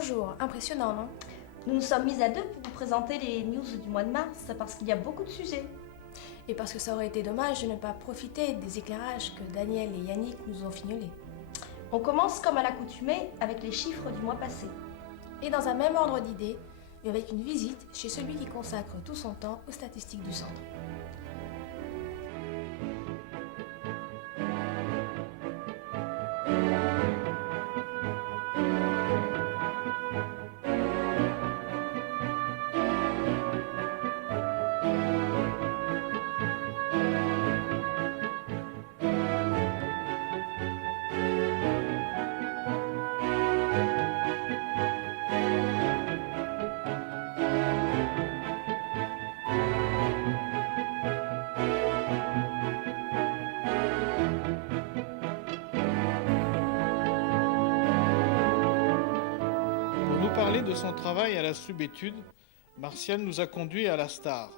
Bonjour, impressionnant, non? Nous nous sommes mis à deux pour vous présenter les news du mois de mars parce qu'il y a beaucoup de sujets. Et parce que ça aurait été dommage de ne pas profiter des éclairages que Daniel et Yannick nous ont fignolés. On commence comme à l'accoutumée avec les chiffres du mois passé. Et dans un même ordre d'idées, et avec une visite chez celui qui consacre tout son temps aux statistiques du centre. Pour nous parler de son travail à la subétude, Martial nous a conduits à la Star.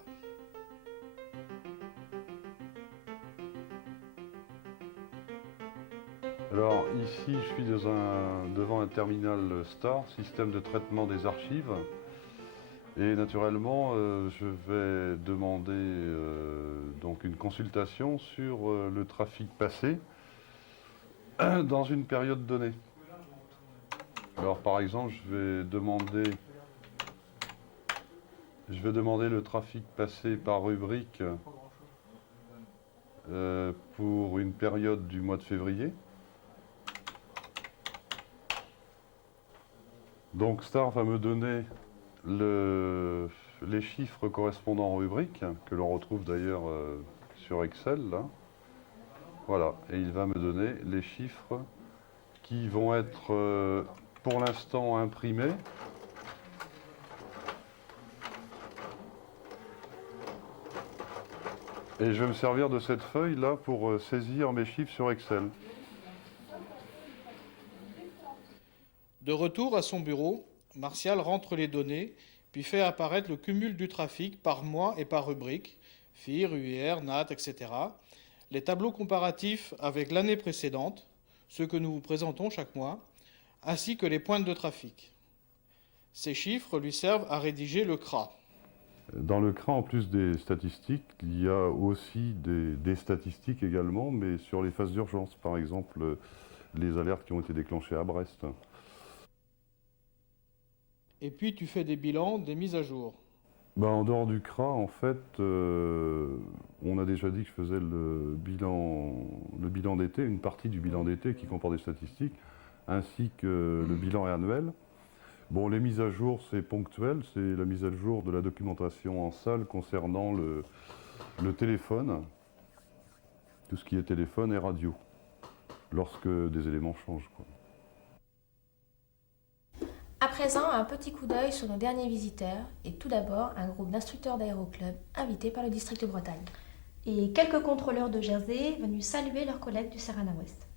Alors ici je suis devant un terminal STAR, système de traitement des archives. Et naturellement je vais demander donc une consultation sur le trafic passé dans une période donnée. Alors par exemple je vais demander le trafic passé par rubrique pour une période du mois de février. Donc Star va me donner les chiffres correspondant aux rubriques, que l'on retrouve d'ailleurs sur Excel, là. Voilà, et il va me donner les chiffres qui vont être pour l'instant imprimés. Et je vais me servir de cette feuille là pour saisir mes chiffres sur Excel. De retour à son bureau, Martial rentre les données, puis fait apparaître le cumul du trafic par mois et par rubrique, FIR, UIR, NAT, etc. Les tableaux comparatifs avec l'année précédente, ceux que nous vous présentons chaque mois, ainsi que les pointes de trafic. Ces chiffres lui servent à rédiger le CRA. Dans le CRA, en plus des statistiques, il y a aussi des statistiques également, mais sur les phases d'urgence, par exemple les alertes qui ont été déclenchées à Brest. Et puis tu fais des bilans, des mises à jour. En dehors du CRA, en fait, on a déjà dit que je faisais le bilan d'été, une partie du bilan d'été qui comporte des statistiques, ainsi que le bilan annuel. Bon, les mises à jour, c'est ponctuel, c'est la mise à jour de la documentation en salle concernant le téléphone, tout ce qui est téléphone et radio, lorsque des éléments changent, quoi. À présent, un petit coup d'œil sur nos derniers visiteurs, et tout d'abord un groupe d'instructeurs d'aéroclub invités par le district de Bretagne. Et quelques contrôleurs de Jersey venus saluer leurs collègues du Serrana Ouest.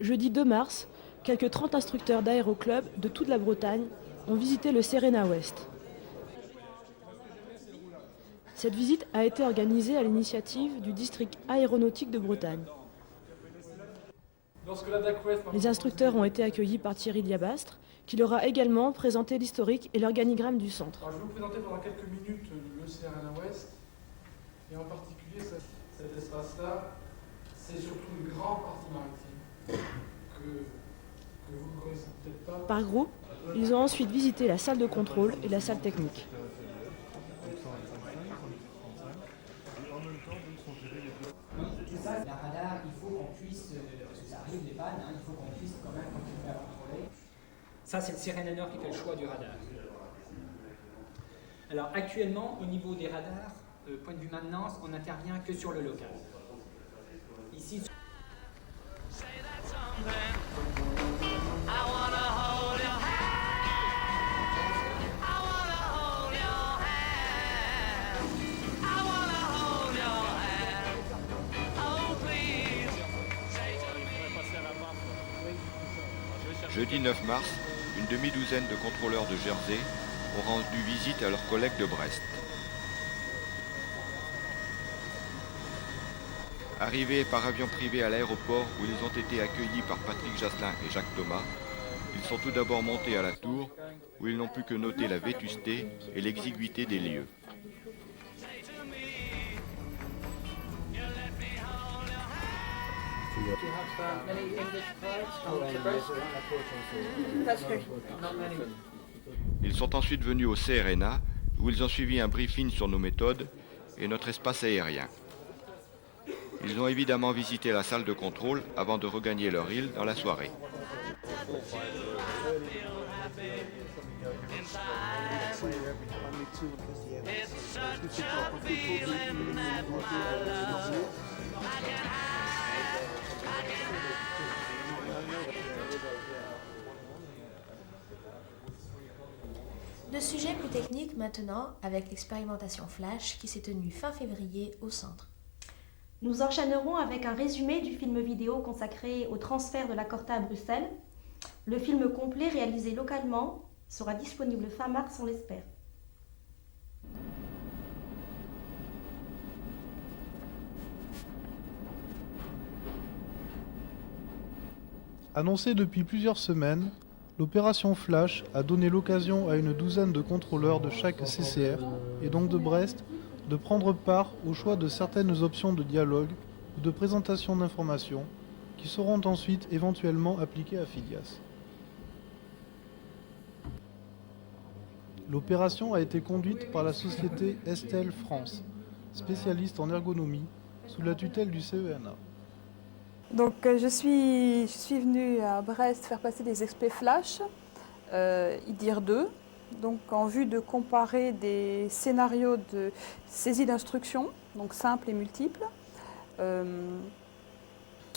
Jeudi 2 mars, quelques 30 instructeurs d'aéroclub de toute la Bretagne ont visité le Serrana Ouest. Cette visite a été organisée à l'initiative du district aéronautique de Bretagne. Les instructeurs ont été accueillis par Thierry Liabastre, qui leur a également présenté l'historique et l'organigramme du centre. Alors, je vais vous présenter pendant quelques minutes le Serrana Ouest, et en particulier cet espace-là, c'est surtout une grande partie maritime que vous ne connaissez peut-être pas. Par groupe, ils ont ensuite visité la salle de contrôle et la salle technique. La radar, il faut qu'on puisse, parce que ça arrive les pannes, il faut qu'on puisse quand même continuer à contrôler. Ça, c'est le Serrana Nord qui fait le choix du radar. Alors actuellement, au niveau des radars, point de vue maintenance, on n'intervient que sur le local. Ici, Jeudi 9 mars, une demi-douzaine de contrôleurs de Jersey ont rendu visite à leurs collègues de Brest. Arrivés par avion privé à l'aéroport où ils ont été accueillis par Patrick Jasselin et Jacques Thomas, ils sont tout d'abord montés à la tour où ils n'ont pu que noter la vétusté et l'exiguïté des lieux. Ils sont ensuite venus au CRNA où ils ont suivi un briefing sur nos méthodes et notre espace aérien. Ils ont évidemment visité la salle de contrôle avant de regagner leur île dans la soirée. De sujets plus techniques maintenant avec l'expérimentation Flash qui s'est tenue fin février au centre. Nous enchaînerons avec un résumé du film vidéo consacré au transfert de la Corta à Bruxelles. Le film complet réalisé localement sera disponible fin mars, on l'espère. Annoncée depuis plusieurs semaines, l'opération Flash a donné l'occasion à une douzaine de contrôleurs de chaque CCR, et donc de Brest, de prendre part au choix de certaines options de dialogue ou de présentation d'informations qui seront ensuite éventuellement appliquées à Fidias. L'opération a été conduite par la société Estelle France, spécialiste en ergonomie, sous la tutelle du CENA. Donc je suis venue à Brest faire passer des expés flash, IDIR 2, donc en vue de comparer des scénarios de saisie d'instructions, donc simples et multiples.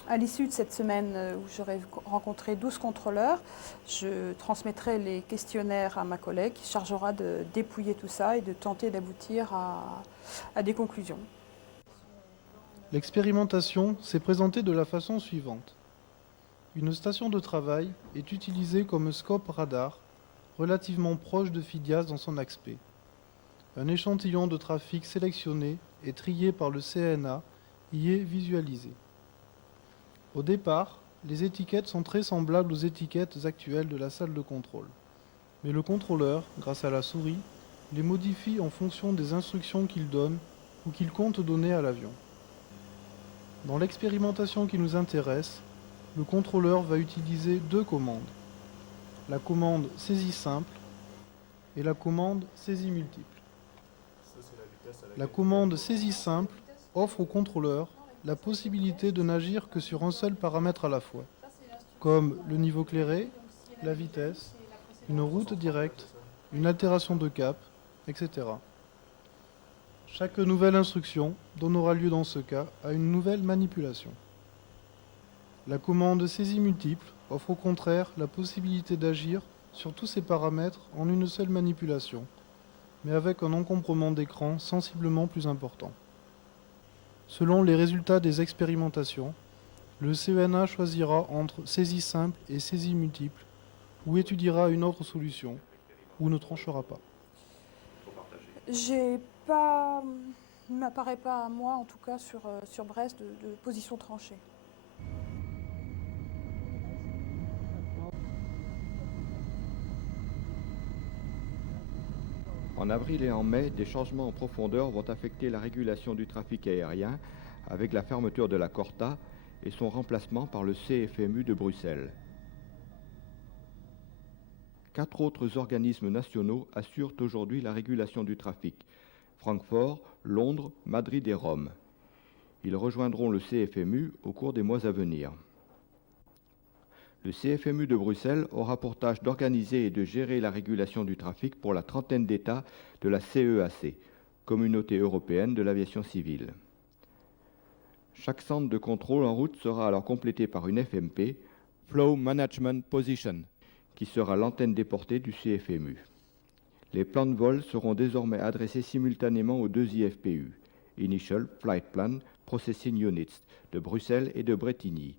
À l'issue de cette semaine où j'aurai rencontré 12 contrôleurs, je transmettrai les questionnaires à ma collègue qui chargera de dépouiller tout ça et de tenter d'aboutir à des conclusions. L'expérimentation s'est présentée de la façon suivante. Une station de travail est utilisée comme scope radar, relativement proche de Fidias dans son axe P. Un échantillon de trafic sélectionné et trié par le CNA y est visualisé. Au départ, les étiquettes sont très semblables aux étiquettes actuelles de la salle de contrôle. Mais le contrôleur, grâce à la souris, les modifie en fonction des instructions qu'il donne ou qu'il compte donner à l'avion. Dans l'expérimentation qui nous intéresse, le contrôleur va utiliser deux commandes. La commande saisie simple et la commande saisie multiple. La commande saisie simple offre au contrôleur la possibilité de n'agir que sur un seul paramètre à la fois, comme le niveau clairé, la vitesse, une route directe, une altération de cap, etc. Chaque nouvelle instruction donnera lieu dans ce cas à une nouvelle manipulation. La commande saisie multiple offre au contraire la possibilité d'agir sur tous ces paramètres en une seule manipulation, mais avec un encombrement d'écran sensiblement plus important. Selon les résultats des expérimentations, le CENA choisira entre saisie simple et saisie multiple, ou étudiera une autre solution, ou ne tranchera pas. Il ne m'apparaît pas à moi, en tout cas sur Brest, de position tranchée. En avril et en mai, des changements en profondeur vont affecter la régulation du trafic aérien avec la fermeture de la Corta et son remplacement par le CFMU de Bruxelles. 4 autres organismes nationaux assurent aujourd'hui la régulation du trafic: Francfort, Londres, Madrid et Rome. Ils rejoindront le CFMU au cours des mois à venir. Le CFMU de Bruxelles aura pour tâche d'organiser et de gérer la régulation du trafic pour la trentaine d'États de la CEAC, Communauté européenne de l'aviation civile. Chaque centre de contrôle en route sera alors complété par une FMP, Flow Management Position, qui sera l'antenne déportée du CFMU. Les plans de vol seront désormais adressés simultanément aux deux IFPU, Initial Flight Plan Processing Units, de Bruxelles et de Bretigny.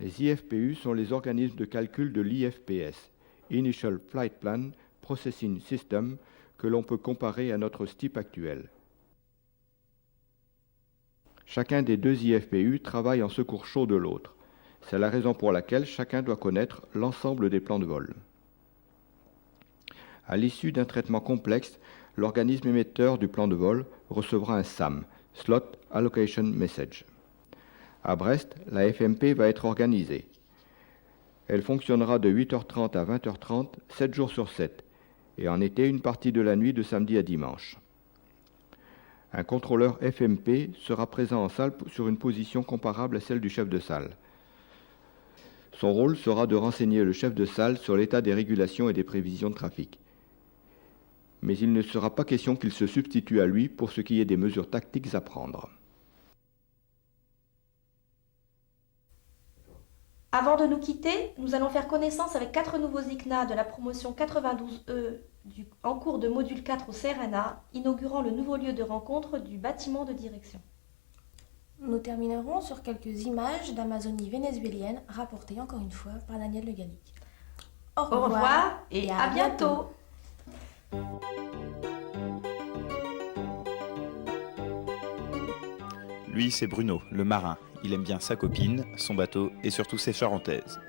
Les IFPU sont les organismes de calcul de l'IFPS, Initial Flight Plan Processing System, que l'on peut comparer à notre STIP actuel. Chacun des deux IFPU travaille en secours chaud de l'autre. C'est la raison pour laquelle chacun doit connaître l'ensemble des plans de vol. À l'issue d'un traitement complexe, l'organisme émetteur du plan de vol recevra un SAM, Slot Allocation Message. À Brest, la FMP va être organisée. Elle fonctionnera de 8h30 à 20h30, 7 jours sur 7, et en été une partie de la nuit de samedi à dimanche. Un contrôleur FMP sera présent en salle sur une position comparable à celle du chef de salle. Son rôle sera de renseigner le chef de salle sur l'état des régulations et des prévisions de trafic. Mais il ne sera pas question qu'il se substitue à lui pour ce qui est des mesures tactiques à prendre. Avant de nous quitter, nous allons faire connaissance avec 4 nouveaux ICNA de la promotion 92E en cours de module 4 au CRNA, inaugurant le nouveau lieu de rencontre du bâtiment de direction. Nous terminerons sur quelques images d'Amazonie vénézuélienne rapportées encore une fois par Daniel Le Gallic. Au revoir et à bientôt. Lui, c'est Bruno, le marin. Il aime bien sa copine, son bateau et surtout ses charentaises.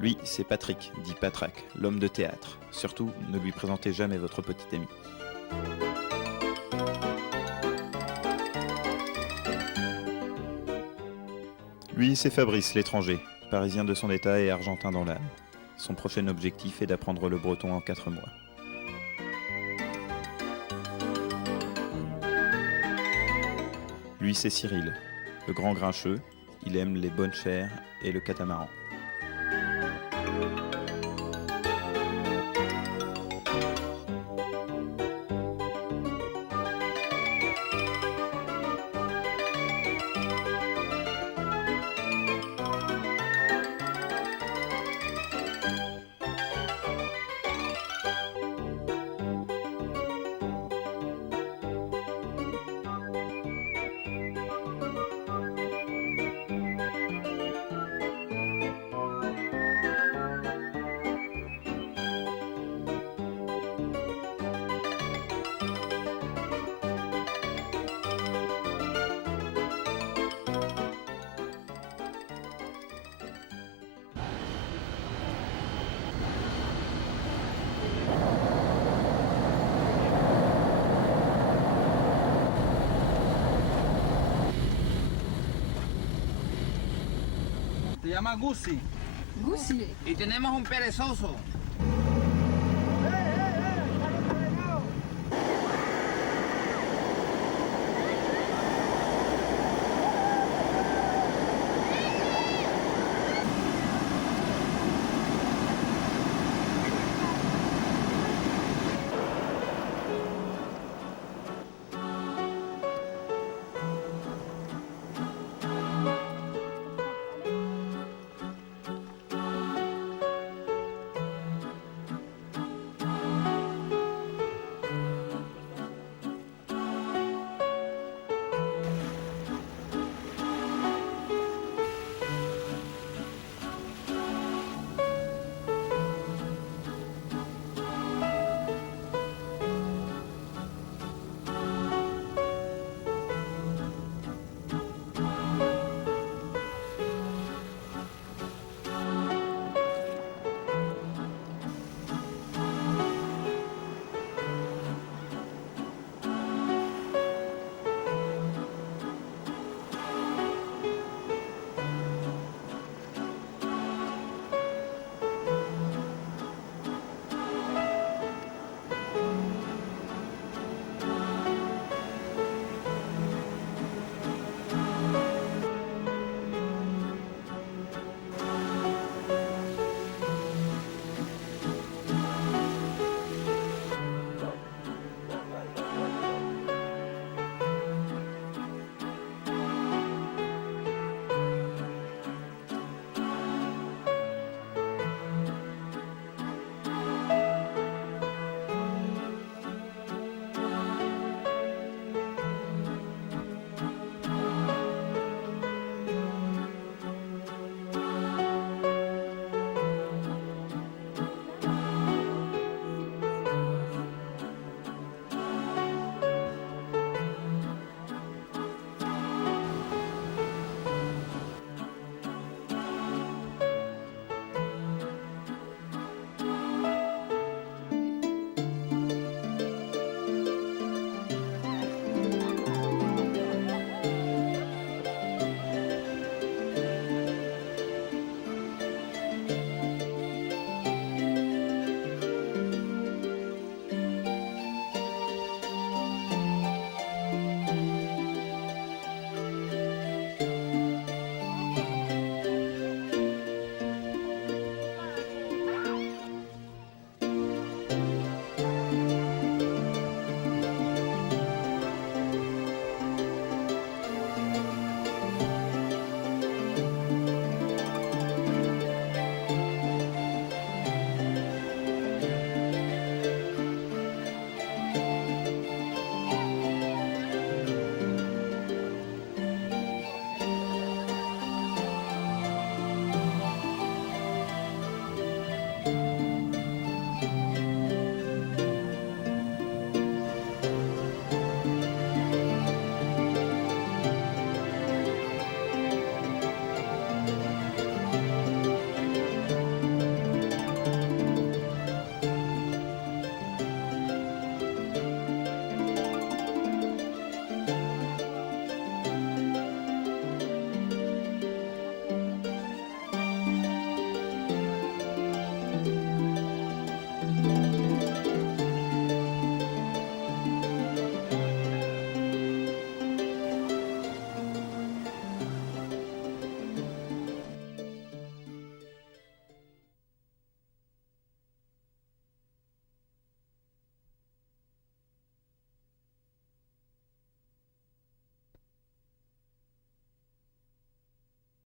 Lui, c'est Patrick, dit Patraque, l'homme de théâtre. Surtout, ne lui présentez jamais votre petit ami. Lui, c'est Fabrice, l'étranger, parisien de son état et argentin dans l'âme. Son prochain objectif est d'apprendre le breton en 4 mois. Lui, c'est Cyril, le grand grincheux. Il aime les bonnes chairs et le catamaran. Se llama Guzzi. Guzzi. Y tenemos un perezoso.